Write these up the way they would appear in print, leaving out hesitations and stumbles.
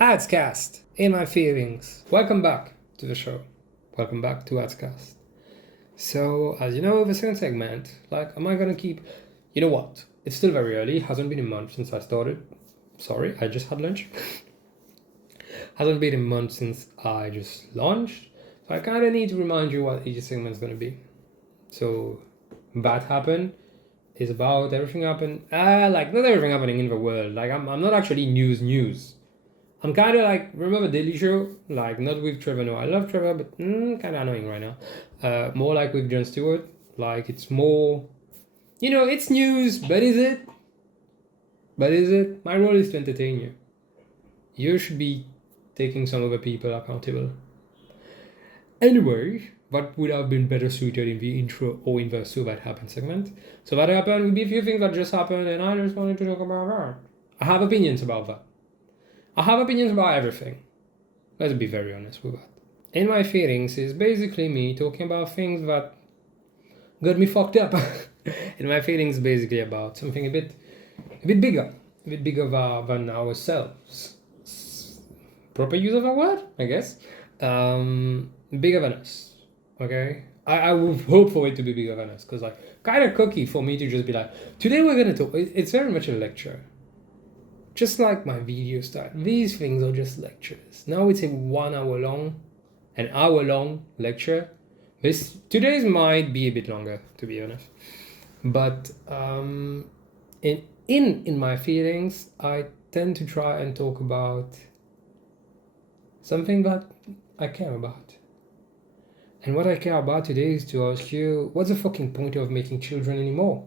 Adscast, in my feelings. Welcome back to the show. Welcome back to Adscast. So, as you know, the second segment, am I gonna keep... You know what? It's still very early. It hasn't been a month since I started. Sorry, I just had lunch. Hasn't been a month since I just launched. So I kind of need to remind you what each segment's gonna be. So, Bad Happen is about everything happen. Not everything happening in the world. I'm not actually news. I'm kind of remember Daily Show? Not with Trevor Noah. I love Trevor, but kind of annoying right now. More like with Jon Stewart. It's more, it's news, but is it? My role is to entertain you. You should be taking some other people accountable. Anyway, what would have been better suited in the intro or in the So That Happened segment? So That Happened would be a few things that just happened, and I just wanted to talk about that. I have opinions about that. I have opinions about everything. Let's be very honest with that. In my feelings is basically me talking about things that got me fucked up. In my feelings, basically about something a bit bigger than ourselves. Proper use of a word, I guess. Bigger than us. Okay. I would hope for it to be bigger than us, because kind of cocky for me to just be today we're gonna talk. It's very much a lecture. Just like my video style, these things are just lectures. Now it's a 1 hour long, an hour long lecture. Today's might be a bit longer, to be honest. But in my feelings, I tend to try and talk about something that I care about. And what I care about today is to ask you, what's the fucking point of making children anymore?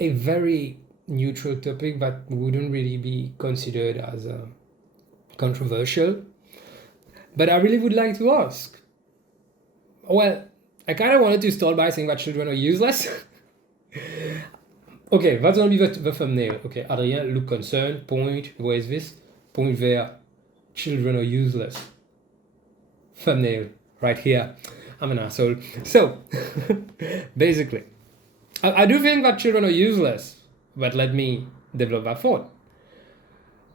A very neutral topic that wouldn't really be considered as controversial, but I really would like to ask. Well, I kind of wanted to start by saying that children are useless. Okay, that's gonna be the thumbnail. Okay, Adrien, look concerned, point, where is this? Point there, children are useless. Thumbnail, right here. I'm an asshole. So, basically, I do think that children are useless. But let me develop that thought.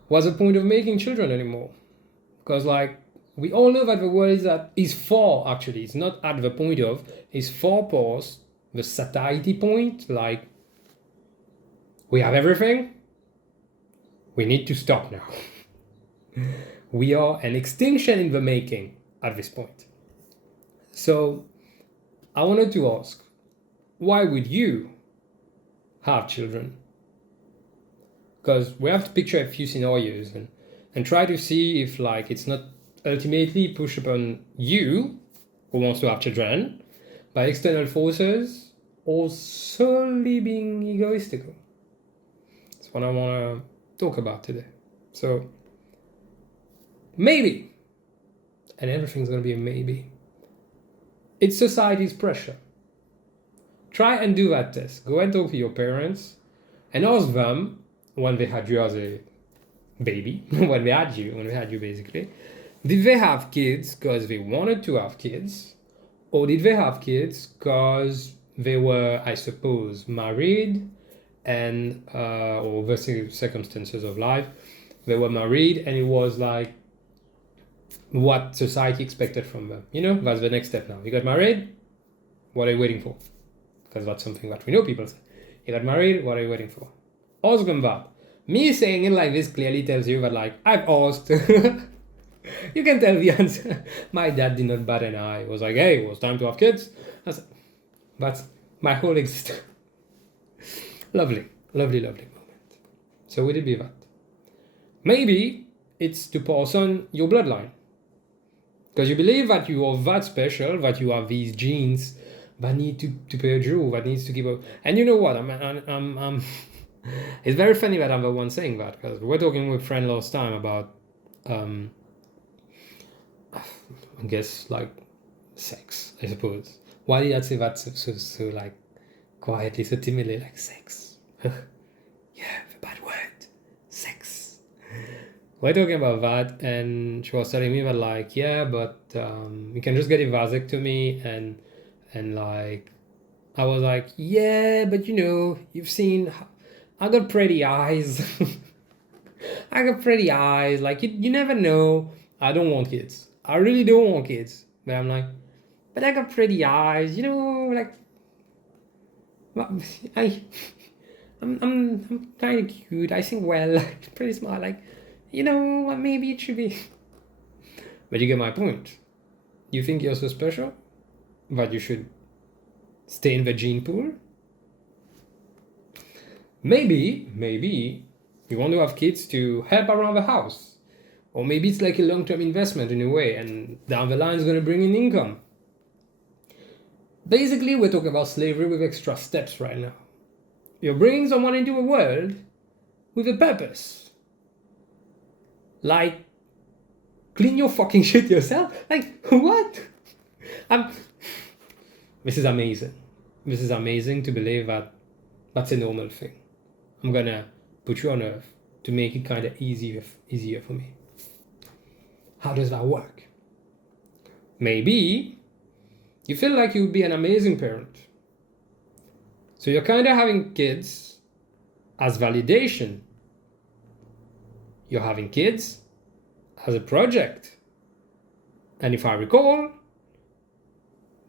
What's the point of making children anymore? Because we all know that the world is for, actually, it's not at the point of, is for pause, the satiety point, we have everything, we need to stop now. We are an extinction in the making at this point. So I wanted to ask, why would you have children? Because we have to picture a few scenarios and try to see if it's not ultimately pushed upon you, who wants to have children, by external forces, or solely being egoistical. That's what I want to talk about today. So, maybe, and everything's going to be a maybe, it's society's pressure. Try and do that test. Go and talk to your parents and ask them, when they had you as a baby, when they had you basically, did they have kids because they wanted to have kids, or did they have kids because they were, I suppose, married and or the circumstances of life, they were married and it was what society expected from them. That's the next step now. You got married, what are you waiting for? Because that's something that we know people say. You got married, what are you waiting for? Ask them that. Me saying it like this clearly tells you that I've asked. You can tell the answer. My dad did not bat an eye. It was hey, it was time to have kids. That's my whole existence. Lovely moment. So would it be that? Maybe it's to pass on your bloodline. Because you believe that you are that special, that you have these genes that need to pay a due, that needs to give up. And you know what? I'm it's very funny that I'm the one saying that, because we were talking with a friend last time about, I guess, sex, I suppose. Why did I say that so quietly, so timidly, sex? Yeah, the bad word, sex. We're talking about that, and she was telling me that, yeah, but you can just get a vasectomy, and I was yeah, but you've seen... I got pretty eyes. I got pretty eyes. Like, you never know. I don't want kids. I really don't want kids. But I'm like, but I got pretty eyes, you know, like, I'm kind of cute. I sing well, like, pretty smart. Like, you know, maybe it should be. But you get my point. You think you're so special that you should stay in the gene pool? Maybe you want to have kids to help around the house. Or maybe it's like a long-term investment in a way, and down the line it's going to bring in income. Basically, we're talking about slavery with extra steps right now. You're bringing someone into a world with a purpose. Like, clean your fucking shit yourself? Like, what? This is amazing. This is amazing to believe that that's a normal thing. I'm gonna put you on earth to make it kind of easier for me. How does that work? Maybe you feel like you would be an amazing parent. So you're kind of having kids as validation. You're having kids as a project. And if I recall,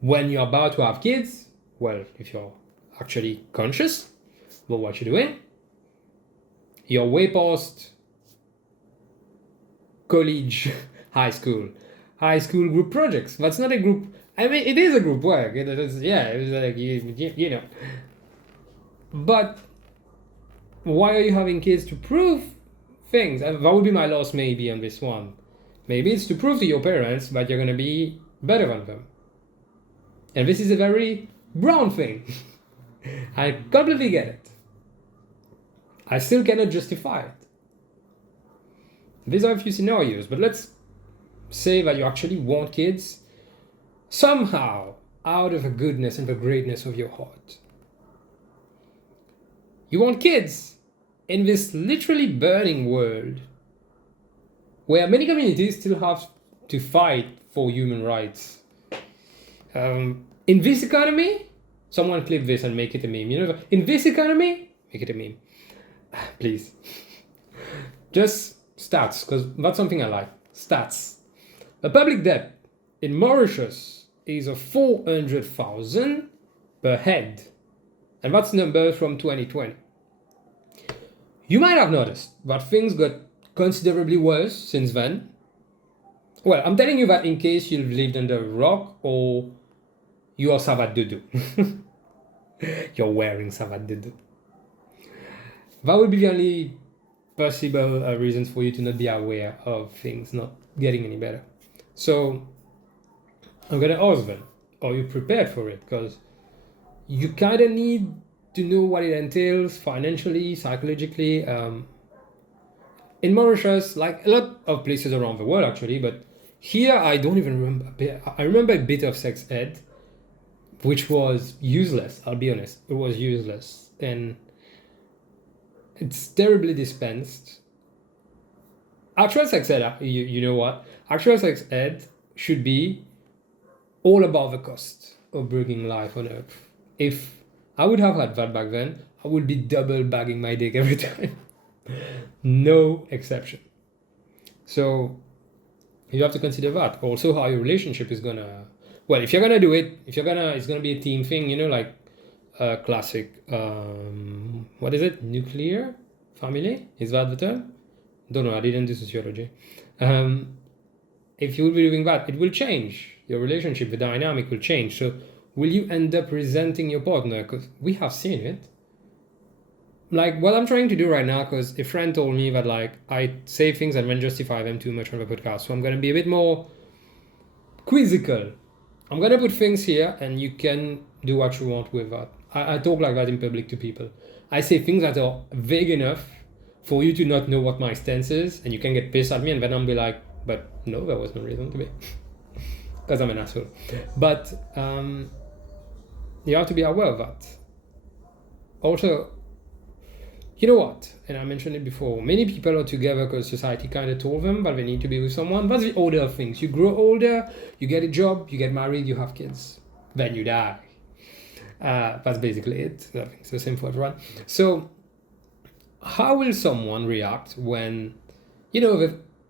when you're about to have kids, well, if you're actually conscious about what you're doing, you're way past college, high school group projects. That's not a group. I mean, it is a group work. It was like, you know. But why are you having kids to prove things? And that would be my loss maybe on this one. Maybe it's to prove to your parents that you're going to be better than them. And this is a very brown thing. I completely get it. I still cannot justify it. These are a few scenarios, but let's say that you actually want kids somehow out of the goodness and the greatness of your heart. You want kids in this literally burning world where many communities still have to fight for human rights. In this economy, someone clip this and make it a meme. You know, in this economy, make it a meme. Please. Just stats, because that's something I like. Stats. The public debt in Mauritius is of 400,000 per head. And that's numbers from 2020. You might have noticed that things got considerably worse since then. Well, I'm telling you that in case you've lived under a rock or you are Savat Dudu. You're wearing Savat Dudu. That would be the only possible reasons for you to not be aware of things not getting any better. So I'm gonna ask them, are you prepared for it? Because you kind of need to know what it entails financially, psychologically. In Mauritius, like a lot of places around the world actually, but here I don't even remember. I remember a bit of sex ed, which was useless, I'll be honest. It was useless. And it's terribly dispensed. Actual sex ed, you know what? Actual sex ed should be all about the cost of bringing life on earth. If I would have had that back then, I would be double bagging my dick every time. No exception. So you have to consider that. Also how your relationship is gonna, well, if you're gonna do it, it's gonna be a team thing, you know, like classic, what is it? Nuclear family? Is that the term? Don't know, I didn't do sociology. If you will be doing that, it will change. Your relationship, the dynamic will change. So will you end up resenting your partner? Because we have seen it. Like what I'm trying to do right now, because a friend told me that like I say things and then justify them too much on the podcast. So I'm going to be a bit more quizzical. I'm going to put things here and you can do what you want with that. I talk like that in public to people. I say things that are vague enough for you to not know what my stance is, and you can get pissed at me and then I'll be like, but no, there was no reason to be. Because I'm an asshole. But you have to be aware of that. Also, you know what? And I mentioned it before. Many people are together because society kind of told them that they need to be with someone. That's the order of things. You grow older, you get a job, you get married, you have kids. Then you die. That's basically it. I think it's the same for everyone. So how will someone react when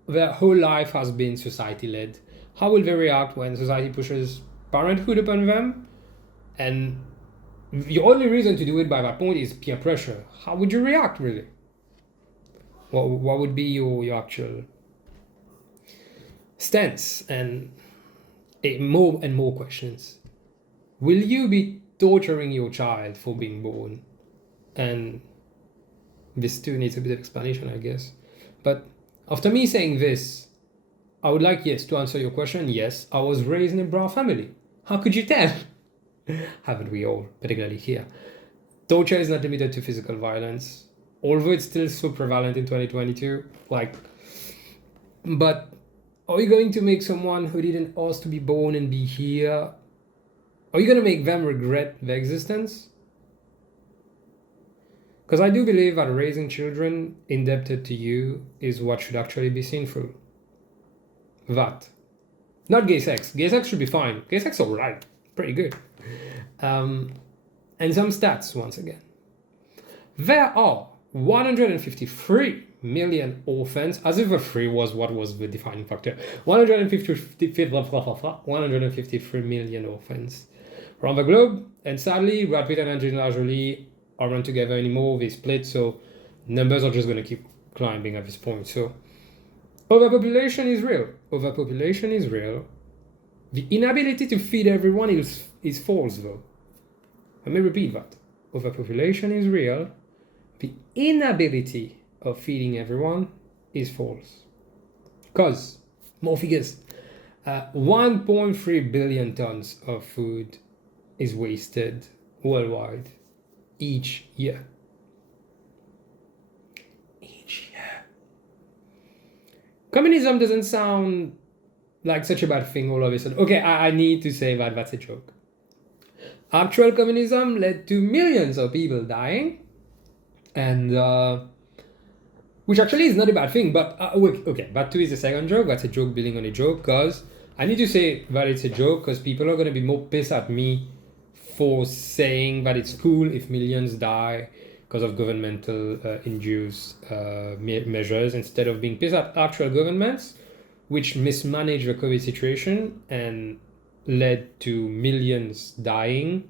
their whole life has been society-led. How will they react when society pushes parenthood upon them? And the only reason to do it by that point is peer pressure. How would you react, really? What would be your actual stance? And more and more questions. Will you be torturing your child for being born? And this too needs a bit of explanation, I guess. But after me saying this, I would like, yes, to answer your question. Yes, I was raised in a bra family. How could you tell? Haven't we all, particularly here? Torture is not limited to physical violence, although it's still so prevalent in 2022. But are you going to make someone who didn't ask to be born and be here, are you going to make them regret their existence? Because I do believe that raising children indebted to you is what should actually be seen through. That. Not gay sex. Gay sex should be fine. Gay sex is alright. Pretty good. And some stats, once again. There are 153 million orphans, as if the 3 was what was the defining factor. 153 million orphans around the globe. And sadly, Brad Pitt and Angelina Jolie aren't together anymore. They split, so numbers are just going to keep climbing at this point. So overpopulation is real. Overpopulation is real. The inability to feed everyone is false, though. Let me repeat that. Overpopulation is real. The inability of feeding everyone is false. Because, more figures, 1.3 billion tons of food is wasted worldwide each year. Communism doesn't sound like such a bad thing all of a sudden. Okay, I need to say that that's a joke. Actual communism led to millions of people dying, and which actually is not a bad thing, but okay, that too is a second joke. That's a joke building on a joke, because I need to say that it's a joke because people are going to be more pissed at me for saying that it's cool if millions die because of governmental induced measures, instead of being pissed at actual governments which mismanaged the COVID situation and led to millions dying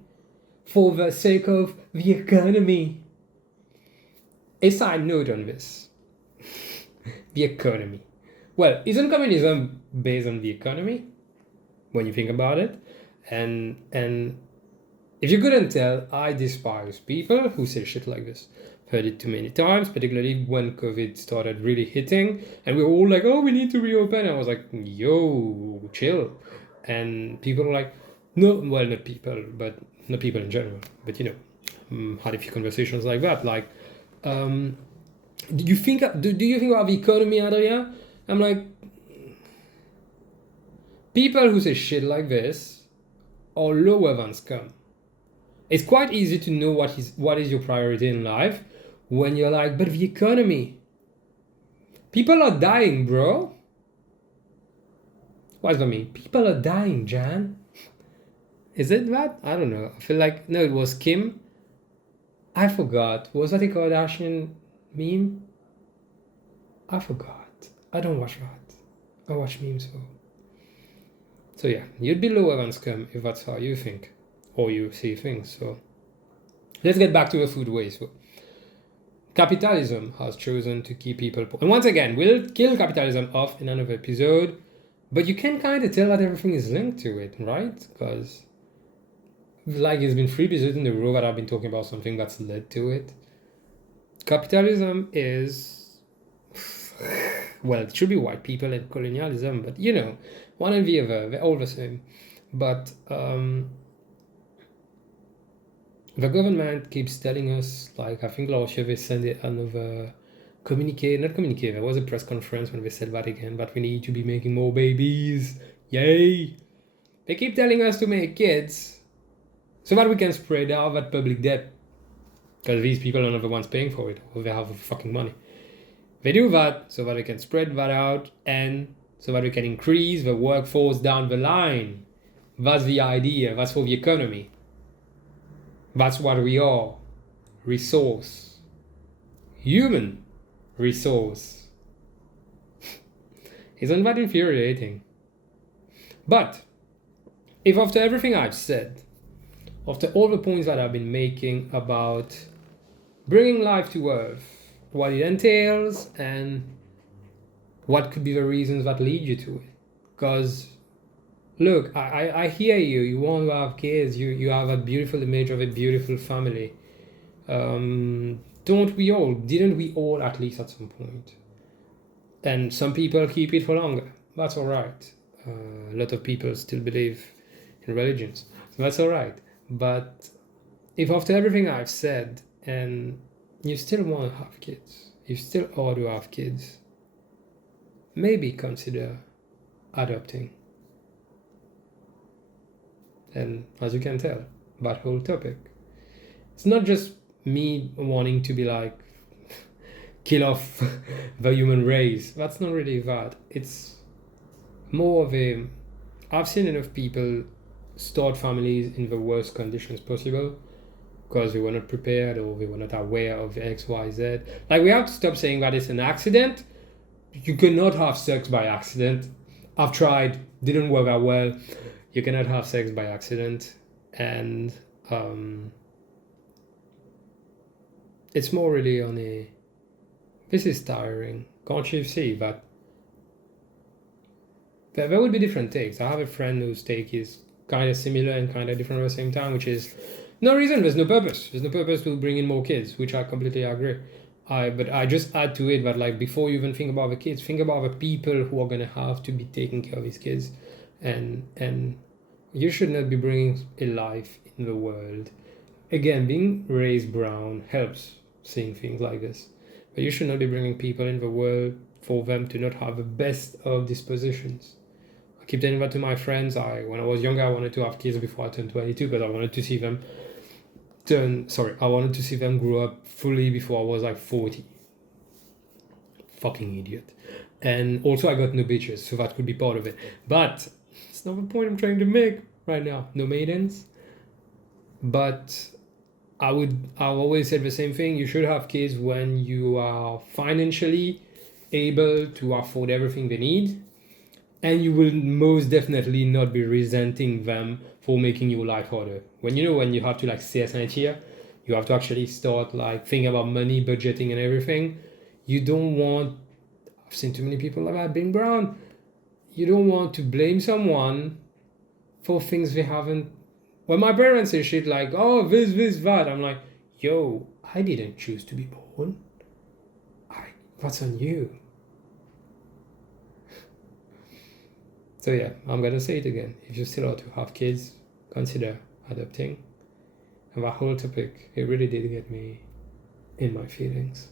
for the sake of the economy. A side note on this. The economy. Well, isn't communism based on the economy when you think about it? And if you couldn't tell, I despise people who say shit like this. Heard it too many times, particularly when COVID started really hitting, and we were all like, oh, we need to reopen. And I was like, yo, chill. And people were like, no, well, not people in general, but had a few conversations like that. Like, do you think about the economy, Adria? I'm like, people who say shit like this are lower than scum. It's quite easy to know what is your priority in life when you're like, but the economy. People are dying, bro. What does that mean? People are dying, Jan. Is it that? I don't know. I feel like, no, it was Kim. I forgot. Was that a Kardashian meme? I forgot. I don't watch that. I watch memes though. So yeah, you'd be lower than scum if that's how you think or you see things. So let's get back to the food waste. Capitalism has chosen to keep people poor. And once again, we'll kill capitalism off in another episode, but you can kind of tell that everything is linked to it, right? Because like it's been 3 episodes in a row that I've been talking about something that's led to it. Capitalism is, well, it should be white people and colonialism, but one and the other, they're all the same. But the government keeps telling us, like, I think last year they sent another communique, there was a press conference when they said that again, that we need to be making more babies. Yay! They keep telling us to make kids so that we can spread out that public debt. Because these people are not the ones paying for it, or they have the fucking money. They do that so that they can spread that out and so that we can increase the workforce down the line. That's the idea. That's for the economy. That's what we are. Resource. Human resource. Isn't that infuriating? But if after everything I've said, after all the points that I've been making about bringing life to Earth, what it entails, and what could be the reasons that lead you to it. Because, look, I hear you. You want to have kids. You have a beautiful image of a beautiful family. Don't we all? Didn't we all, at least at some point? And some people keep it for longer. That's all right. A lot of people still believe in religions. So that's all right. But if after everything I've said, and you still want to have kids, you still ought to have kids, maybe consider adopting. And as you can tell, that whole topic, it's not just me wanting to be like, kill off the human race. That's not really that. It's more of a, I've seen enough people start families in the worst conditions possible because they were not prepared or they were not aware of X, Y, Z. Like, we have to stop saying that it's an accident. You cannot have sex by accident. I've tried, didn't work out well. You cannot have sex by accident. And it's more really on a, this is tiring. Can't you see that there will be different takes? I have a friend whose take is kind of similar and kind of different at the same time, which is no reason, there's no purpose. There's no purpose to bring in more kids, which I completely agree. But I just add to it that, like, before you even think about the kids, think about the people who are going to have to be taking care of these kids. And you should not be bringing a life in the world. Again, being raised brown helps seeing things like this. But you should not be bringing people in the world for them to not have the best of dispositions. I keep telling that to my friends. When I was younger, I wanted to have kids before I turned 22 because I wanted to see them I wanted to see them grow up fully before I was like 40. Fucking idiot. And also I got no bitches, so that could be part of it. But it's not the point I'm trying to make right now. No maidens. But I've always said the same thing. You should have kids when you are financially able to afford everything they need. And you will most definitely not be resenting them for making your life harder. When you have to like CSN here, you have to actually start like thinking about money, budgeting and everything. You don't want, I've seen too many people like that being brown. You don't want to blame someone for things they haven't. When my parents say shit like, oh, this, that, I'm like, yo, I didn't choose to be born. That's on you. So yeah, I'm gonna say it again. If you still ought to have kids, consider adopting. And that whole topic, it really did get me in my feelings.